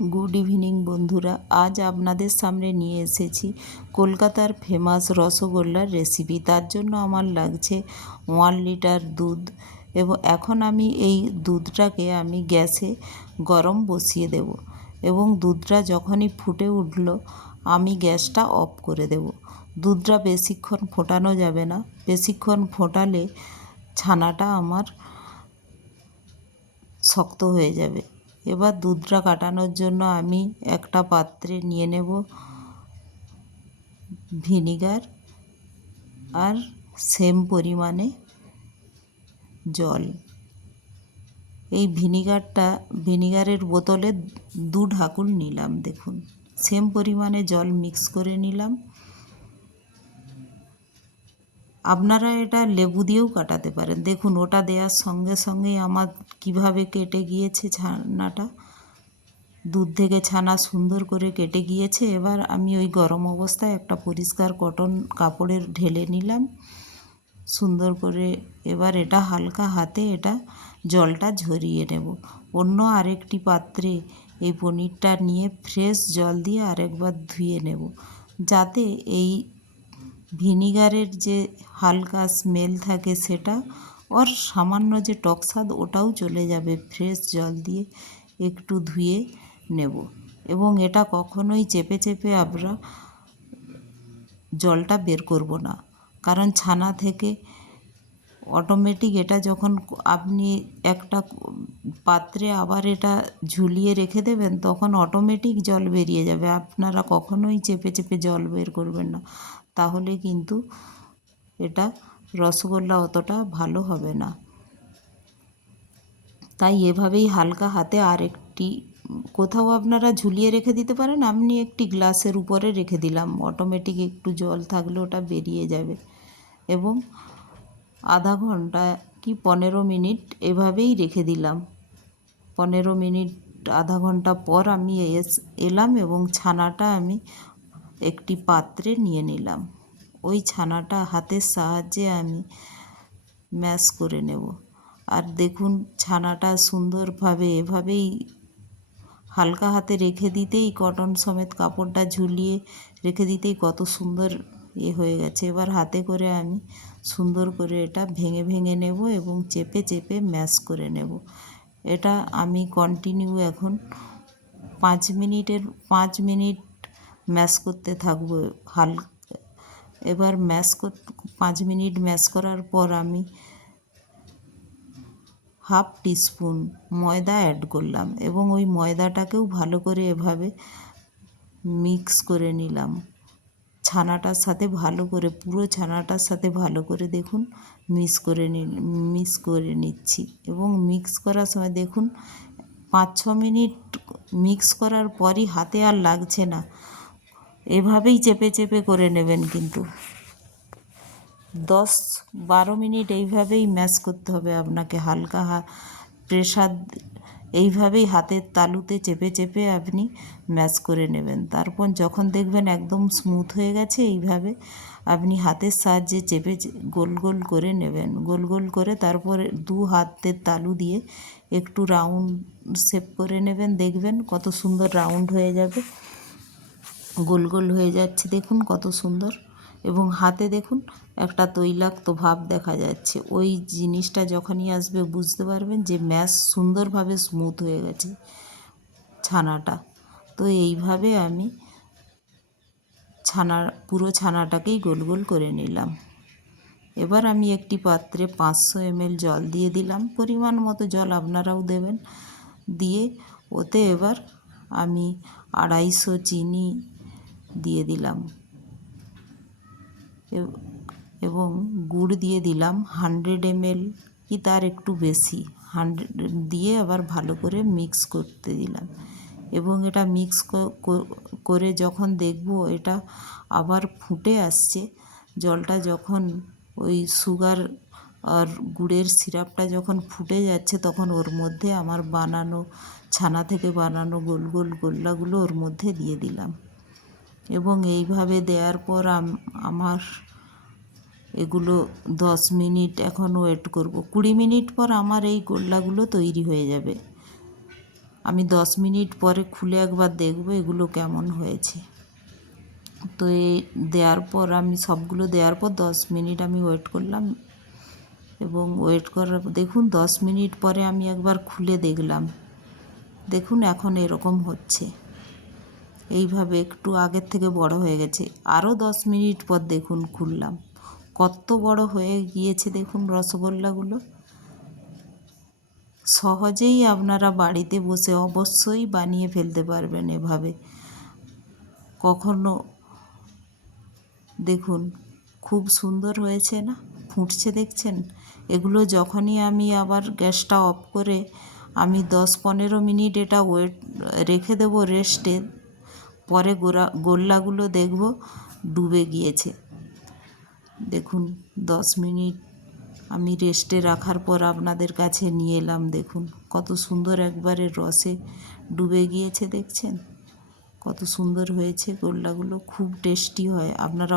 Good evening বন্ধুরা, আজ আপনাদের সামনে নিয়ে এসেছি কলকাতার ফেমাস রসগোল্লার রেসিপি। তার জন্য আমার লাগছে 1 লিটার দুধ এবং এখন আমি এই দুধটাকে গ্যাসে গরম বসিয়ে দেব এবং দুধটা যখনই ফুটে উঠল আমি গ্যাসটা অফ করে দেব। দুধটা বেশিক্ষণ ফোটানো যাবে না, বেশিক্ষণ ফোটালে ছানাটা আমার শক্ত হয়ে যাবে। এবার দুধটা কাটানোর জন্য আমি একটা পাত্রে নিয়ে নেব ভিনিগার আর সেম পরিমাণে জল। এই ভিনিগারের বোতলে 2 ঢাকুন নিলাম। দেখুন, সেম পরিমাণে জল মিক্স করে নিলাম। আপনারা এটা লেবু দিয়েও কাটাতে পারেন। দেখুন, ওটা দেওয়ার সঙ্গে সঙ্গেই আমার কিভাবে কেটে গিয়েছে ছানাটা। দুধ থেকে ছানা সুন্দর করে কেটে গিয়েছে। এবার আমি ওই গরম অবস্থায় একটা পরিষ্কার কটন কাপড়ের ঢেলে নিলাম সুন্দর করে। এবার এটা হালকা হাতে জলটা ঝরিয়ে নেব। অন্য আরেকটি পাত্রে এই পনিরটা নিয়ে ফ্রেশ জল দিয়ে আরেকবার ধুয়ে নেব, যাতে এই ভিনিগারের যে হালকা স্মেল থাকে সেটা ওর সামান্য যে টক স্বাদ ওটাও চলে যাবে ফ্রেশ জল দিয়ে একটু ধুয়ে নেব। এবং এটা কখনোই চেপে চেপে আমরা জলটা বের করব না, কারণ ছানা থেকে অটোমেটিক এটা যখন আপনি একটা পাত্রে আবার এটা ঝুলিয়ে রেখে দেবেন তখন অটোমেটিক জল বেরিয়ে যাবে। আপনারা কখনোই চেপে চেপে জল বের করবেন না, তাহলে কিন্তু এটা রসগোল্লা অতটা ভালো হবে না। তাই এভাবেই হালকা হাতে কোথাও আপনারা ঝুলিয়ে রেখে দিতে পারেন, আমি একটি গ্লাসের উপরে রেখে দিলাম, অটোমেটিক একটু জল থাকলে ওটা বেরিয়ে যাবে। এবং আধা ঘন্টা কি 15 মিনিট এভাবেই রেখে দিলাম। 15 মিনিট আধা ঘন্টা পর আমি এলাম এবং ছানাটা আমি একটি পাত্রে নিয়ে নিলাম। ওই ছানাটা হাতের সাহায্যে আমি ম্যাশ করে নেব। আর দেখুন, ছানাটা সুন্দরভাবে এভাবেই হালকা হাতে রেখে দিতেই, কটন সমেত কাপড়টা ঝুলিয়ে রেখে দিতেই কত সুন্দর হয়ে গেছে। এবার হাতে করে আমি সুন্দর করে এটা ভেঙে ভেঙে নেব এবং চেপে চেপে ম্যাশ করে নেব। এটা আমি কন্টিনিউ এখন 5 মিনিট ম্যাশ করতে থাকবো এবার 5 মিনিট ম্যাশ করার পর আমি হাফ টিস্পুন ময়দা অ্যাড করলাম এবং ওই ময়দাটাকেও ভালো করে এভাবে মিক্স করে নিলাম ছানাটার সাথে, ভালো করে পুরো ছানাটার সাথে ভালো করে দেখুন মিক্স করে নিচ্ছি। এবং মিক্স করার সময় দেখুন 5-6 মিনিট মিক্স করার পরই হাতে আর লাগছে না। এভাবেই চেপে চেপে করে নেবেন, কিন্তু 10-12 মিনিট এইভাবেই ম্যাশ করতে হবে আপনাকে। হালকা প্রেশার এইভাবেই হাতের তালুতে চেপে চেপে আপনি ম্যাশ করে নেবেন। তারপর যখন দেখবেন একদম স্মুথ হয়ে গেছে, এইভাবে আপনি হাতের সাহায্যে চেপে গোল গোল করে নেবেন। গোল গোল করে তারপরে 2 হাতের তালু দিয়ে একটু রাউন্ড শেপ করে নেবেন। দেখবেন কত সুন্দর রাউন্ড হয়ে যাবে, গোল গোল হয়ে যাচ্ছে। দেখুন কত সুন্দর। এবং হাতে দেখুন একটা তৈলাক্ত ভাব দেখা যাচ্ছে। ওই জিনিসটা যখনই আসবে বুঝতে পারবেন যে ম্যাশ সুন্দরভাবে স্মুথ হয়ে গেছে ছানাটা। তো এইভাবে আমি পুরো ছানাটাকেই গোল গোল করে নিলাম। এবার আমি একটি পাত্রে 500 ml জল দিয়ে দিলাম, পরিমাণ মতো জল আপনারাও দেবেন। দিয়ে ওতে এবার আমি 250 চিনি দিয়ে দিলাম এবং গুড় দিয়ে দিলাম 100 ml কি তার একটু বেশি, 100 দিয়ে আবার ভালো করে মিক্স করতে দিলাম। এবং এটা মিক্স করে যখন দেখব এটা আবার ফুটে আসছে, জলটা যখন ওই সুগার আর গুড়ের সিরাপটা যখন ফুটে যাচ্ছে, তখন ওর মধ্যে আমার ছানা থেকে বানানো গোল গোল গোল্লাগুলো ওর মধ্যে দিয়ে দিলাম। এবং এইভাবে দেওয়ার পর আমার এগুলো 10 মিনিট এখন ওয়েট করব। 20 মিনিট পর আমার এই গোল্লাগুলো তৈরি হয়ে যাবে। আমি 10 মিনিট পরে খুলে একবার দেখব এগুলো কেমন হয়েছে। তো এই দেওয়ার পর আমি সবগুলো দেওয়ার পর 10 মিনিট আমি ওয়েট করলাম এবং ওয়েট করার দেখুন 10 মিনিট পরে আমি একবার খুলে দেখলাম, দেখুন এখন এরকম হচ্ছে, এইভাবে একটু আগের থেকে বড় হয়ে গেছে। আরও 10 মিনিট পর দেখুন খুললাম, কত বড় হয়ে গিয়েছে দেখুন রসগোল্লাগুলো। সহজেই আপনারা বাড়িতে বসে অবশ্যই বানিয়ে ফেলতে পারবেন এভাবে। কখনো দেখুন খুব সুন্দর হয়েছে না, ফুটছে দেখছেন। এগুলো যখনই আমি আবার গ্যাসটা অফ করে আমি 10-15 মিনিট এটা রেখে দেবো রেস্টে, পরে গোল্লাগুলো দেখব ডুবে গিয়েছে। দেখুন 10 মিনিট আমি রেস্টে রাখার পর আপনাদের কাছে নিয়ে এলাম, দেখুন কত সুন্দর একবারে রসে ডুবে গিয়েছে দেখছেন, কত সুন্দর হয়েছে গোল্লাগুলো, খুব টেস্টি হয়। আপনারা